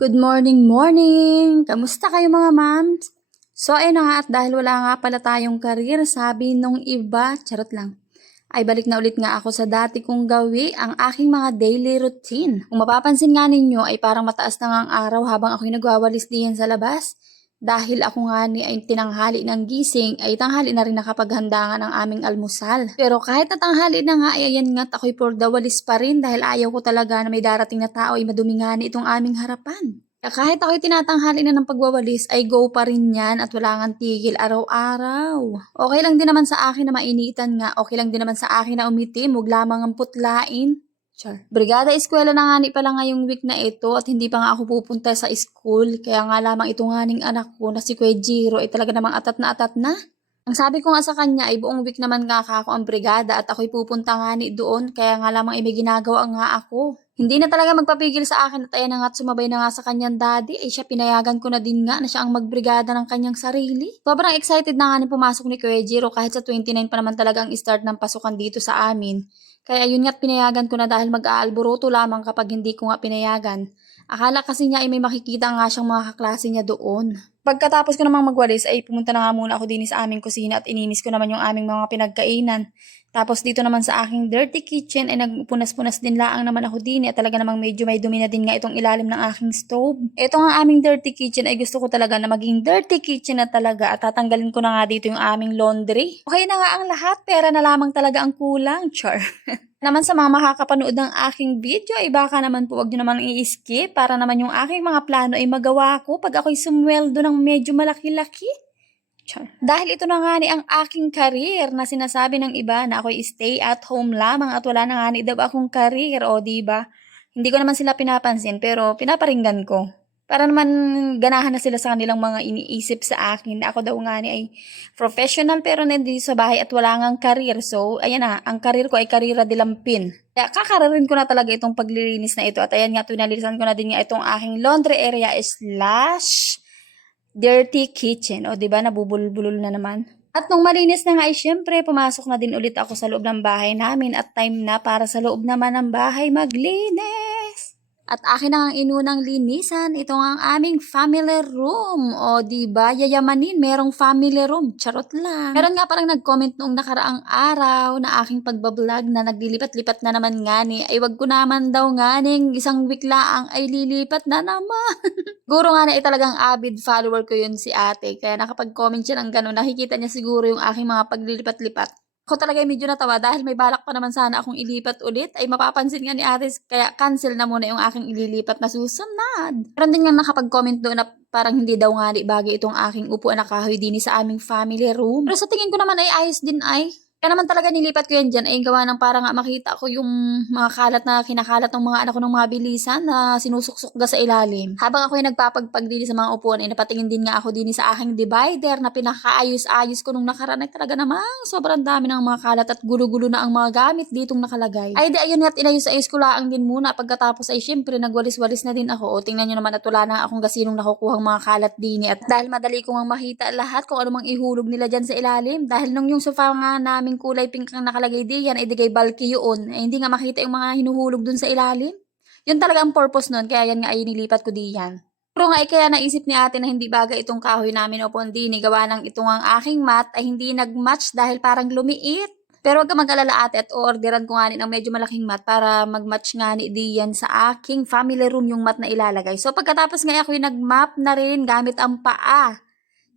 Good morning, morning! Kamusta kayo mga mams? So ayun na nga at dahil wala nga pala tayong career, sabi nung iba, charot lang, ay balik na ulit nga ako sa dati kong gawi ang aking mga daily routine. Kung mapapansin nga ninyo ay parang mataas na nga ang araw habang ako'y nagwawalis diyan sa labas. Dahil ako nga ni ay tinanghali ng gising ay tanghali na rin nakapaghanda nga ng aming almusal. Pero kahit na tanghali na nga ay ayan nga't ako'y for the walis pa rin dahil ayaw ko talaga na may darating na tao ay madumi nga ni itong aming harapan. Kaya kahit ako'y tinatanghali na ng pagwawalis ay go pa rin yan at wala nga tigil araw-araw. Okay lang din naman sa akin na mainitan nga, okay lang din naman sa akin na umitim, huwag lamang ang putlain. Char. Brigada eskwela na nga ni pala ngayong week na ito at hindi pa nga ako pupunta sa school. Kaya nga lamang ito nga ning anak ko na si Kuya Jiro ay talaga namang atat na atat na. Ang sabi ko nga sa kanya ay buong week naman nga ako ang brigada at ako'y pupunta nga ni doon. Kaya nga lamang ay may ginagawa nga ako. Hindi na talaga magpapigil sa akin at ayan na nga at sumabay na nga sa kanyang daddy ay siya pinayagan ko na din nga na siya ang magbrigada ng kanyang sarili. Sobrang excited na nga ni pumasok ni Kuya Jiro kahit sa 29 pa naman talaga ang start ng pasukan dito sa amin. Kaya yun nga't pinayagan ko na dahil mag-aalboroto lamang kapag hindi ko nga pinayagan. Akala kasi niya ay may makikita nga siyang mga kaklase niya doon. Pagkatapos ko namang magwalis ay pumunta na nga muna ako din sa aming kusina at ininis ko naman yung aming mga pinagkainan. Tapos dito naman sa aking dirty kitchen ay nagpunas-punas din laang naman ako din at talaga namang medyo may dumi na din nga itong ilalim ng aking stove. Ito nga aming dirty kitchen ay gusto ko talaga na maging dirty kitchen na talaga at tatanggalin ko na nga dito yung aming laundry. Okay na nga ang lahat, pera na lamang talaga ang kulang, char. Naman sa mga makakapanood ng aking video ay baka naman po wag nyo naman i-skip para naman yung aking mga plano ay magawa ko pag ako'y sumweldo ng medyo malaki-laki. Char. Dahil ito na nga ni ang aking career na sinasabi ng iba na ako'y stay at home lamang at wala na nga ni daw akong career, o diba? Hindi ko naman sila pinapansin pero pinaparinggan ko. Para naman ganahan na sila sa kanilang mga iniisip sa akin na ako daw nga ni ay professional pero nandito sa bahay at wala ngang career. So, ayan na, ang career ko ay karira de lampin. Kaya kakararin ko na talaga itong paglilinis na ito. At ayan nga, tunalisan ko na din nga itong aking laundry area slash dirty kitchen. O, diba, nabubulbulol na naman. At nung malinis na nga ay syempre, pumasok na din ulit ako sa loob ng bahay namin at time na para sa loob naman ng bahay maglinis. At akin na ang inunang linisan, ito ang aming family room. O diba, yayamanin, merong family room. Charot lang. Meron nga parang nag-comment noong nakaraang araw na aking pagbablog na naglilipat-lipat na naman nga ni, ay wag ko naman daw nga ning isang week laang ay lilipat na naman. Siguro nga na ay talagang avid follower ko yun si ate. Kaya nakapag-comment siya ng gano'n, nakikita niya siguro yung aking mga paglilipat-lipat. Ako talaga medyo natawa dahil may balak pa naman sana akong ilipat ulit. Ay mapapansin nga ni ate kaya cancel na muna yung aking ililipat na susunod. Meron din nga nakapag-comment doon na parang hindi daw nga di bagay itong aking upuan na kahoy din sa aming family room. Pero sa tingin ko naman ay ayos din ay. Kaya naman talaga nilipat ko yan dyan ay gawa ng para nga makita ko yung mga kalat na kinakalat ng mga anak ko ng mga bilisan na sinusuksok ga sa ilalim. Habang ako ay nagpapagpag din sa mga upuan ay napatingin din nga ako din sa aking divider na pinakaayos-ayos ko nung nakaraan ay talaga namang sobrang dami ng mga kalat at gulo-gulo na ang mga gamit ditong nakalagay. Ay di ayun at inayos-ayos ko laang din muna pagkatapos ay syempre nagwalis-walis na din ako. O tingnan nyo naman at wala na akong gasinong nakukuhang mga kalat din at dahil madali ko nga makita lahat kung ano mang ihulog nila dyan sa ilalim dahil nung yung sofa nga namin kulay pink ang nakalagay diyan ay digay bulky yun. Eh, hindi nga makita yung mga hinuhulog dun sa ilalim. Yun talaga ang purpose nun, kaya yan nga ay nilipat ko diyan. Pero nga ay kaya naisip ni ate na hindi bagay itong kahoy namin o pondini, gawa ng itong ang aking mat ay hindi nag-match dahil parang lumiit. Pero wag ka mag-alala ate at orderan ko nga ng medyo malaking mat para mag-match nga ni diyan sa aking family room yung mat na ilalagay. So pagkatapos nga ako yung nag-map na rin gamit ang paa.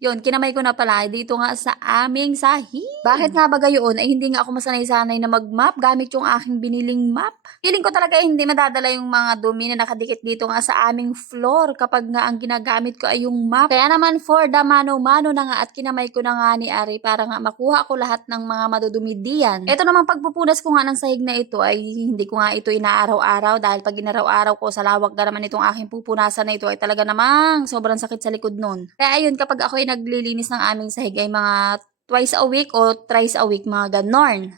Yun, kinamay ko na pala dito nga sa aming sahig. Bakit nga ba gayon ay hindi nga ako masanay-sanay na mag-map gamit yung aking biniling map? Feeling ko talaga hindi madadala yung mga dumi na nakadikit dito nga sa aming floor kapag nga ang ginagamit ko ay yung map. Kaya naman for the mano-mano na nga at kinamay ko na nga ni Ari para nga makuha ko lahat ng mga madudumi diyan. Ito namang pagpupunas ko nga ng sahig na ito ay hindi ko nga ito inaaraw-araw dahil pag inaraw-araw ko sa lawak na naman itong aking pupunasan na ito ay talaga namang sobrang sakit sa likod nun. Kaya ayun, kapag ako ay naglilinis ng aming sahig ay mga twice a week o thrice a week, mga ganon.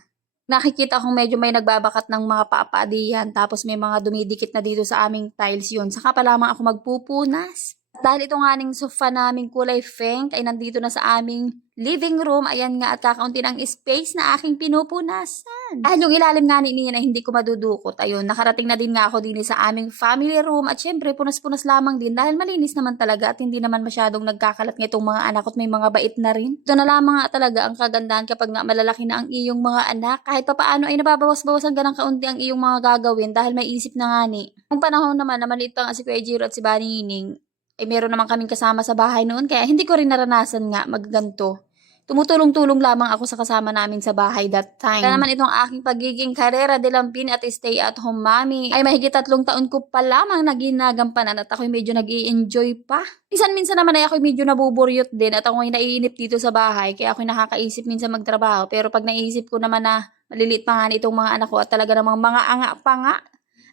Nakikita kong medyo may nagbabakat ng mga paapadiyan tapos may mga dumidikit na dito sa aming tiles yun. Saka pa lamang ako magpupunas. Dahil ito nga ning sofa naming kulay pink ay nandito na sa aming living room. Ayan nga at kakaunti ng space na aking pinupunasan. Dahil yung ilalim nga niya na hindi ko madudukot. Ayun, nakarating na din nga ako din sa aming family room. At syempre, punas-punas lamang din dahil malinis naman talaga at hindi naman masyadong nagkakalat ng itong mga anak at may mga bait na rin. Ito na lamang nga talaga ang kagandahan kapag nga malalaki na ang iyong mga anak. Kahit papaano ay nababawas-bawasan ka ng kaunti ang iyong mga gagawin dahil may isip na nga ni. Nung panahon naman na maliit pa nga si Kuya Jiro at si Banining, eh meron naman kaming kasama sa bahay noon kaya hindi ko rin naranasan nga magganto. Tumutulong-tulong lamang ako sa kasama namin sa bahay that time. Kaya naman itong aking pagiging karera de lampin at stay at home mommy ay mahigit 3 taon ko pa lamang na ginagampanan at ako'y medyo nag-i-enjoy pa. Minsan naman ay ako'y medyo nabuburyot din at ako'y naiinip dito sa bahay kaya ako'y nakakaisip minsan magtrabaho. Pero pag naisip ko naman na maliliit pa nga nitong mga anak ko at talaga namang mga anga pa nga.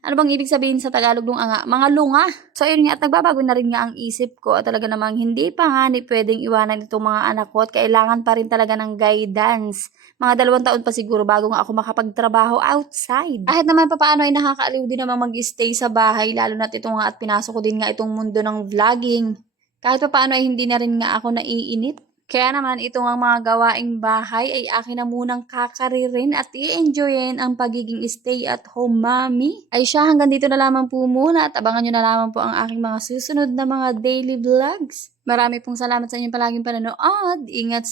Ano bang ibig sabihin sa Tagalog ng anga? Mga lunga. So ayun nga at nagbabago na rin nga ang isip ko at talaga namang hindi pa nga ni pwedeng iwanan itong mga anak ko at kailangan pa rin talaga ng guidance. Mga 2 taon pa siguro bago nga ako makapagtrabaho outside. Kahit naman papaano ay nakakaaliw din naman mag-stay sa bahay lalo na ito nga at pinasok ko din nga itong mundo ng vlogging. Kahit papaano ay hindi na rin nga ako naiinip. Kaya naman itong ang mga gawaing bahay ay akin na munang kakaririn at i-enjoyin ang pagiging stay at home mommy. Ay siya hanggang dito na lamang po muna at abangan nyo na lamang po ang aking mga susunod na mga daily vlogs. Marami pong salamat sa inyong palaging panonood. Ingat.